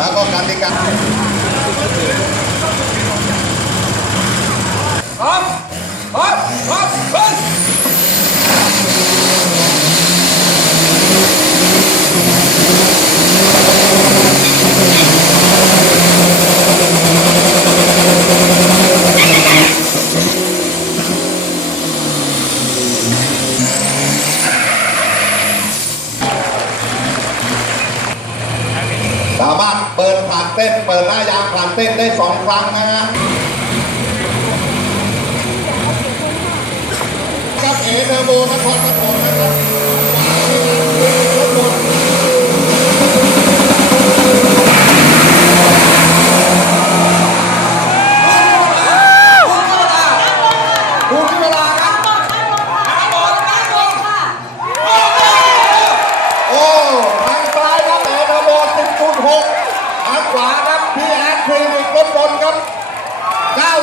Gakok gantikan. Hop, hop, hop, hop. Dapat. าพร้อมพร้อมพร้อมเบิ้ลสามารถเปิดผ่านเส้นเปิดหน้ายางผ่านเส้นได้สองครั้งนะฮะกับเอเทอร์โบนครปฐมนะครับ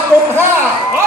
comprar.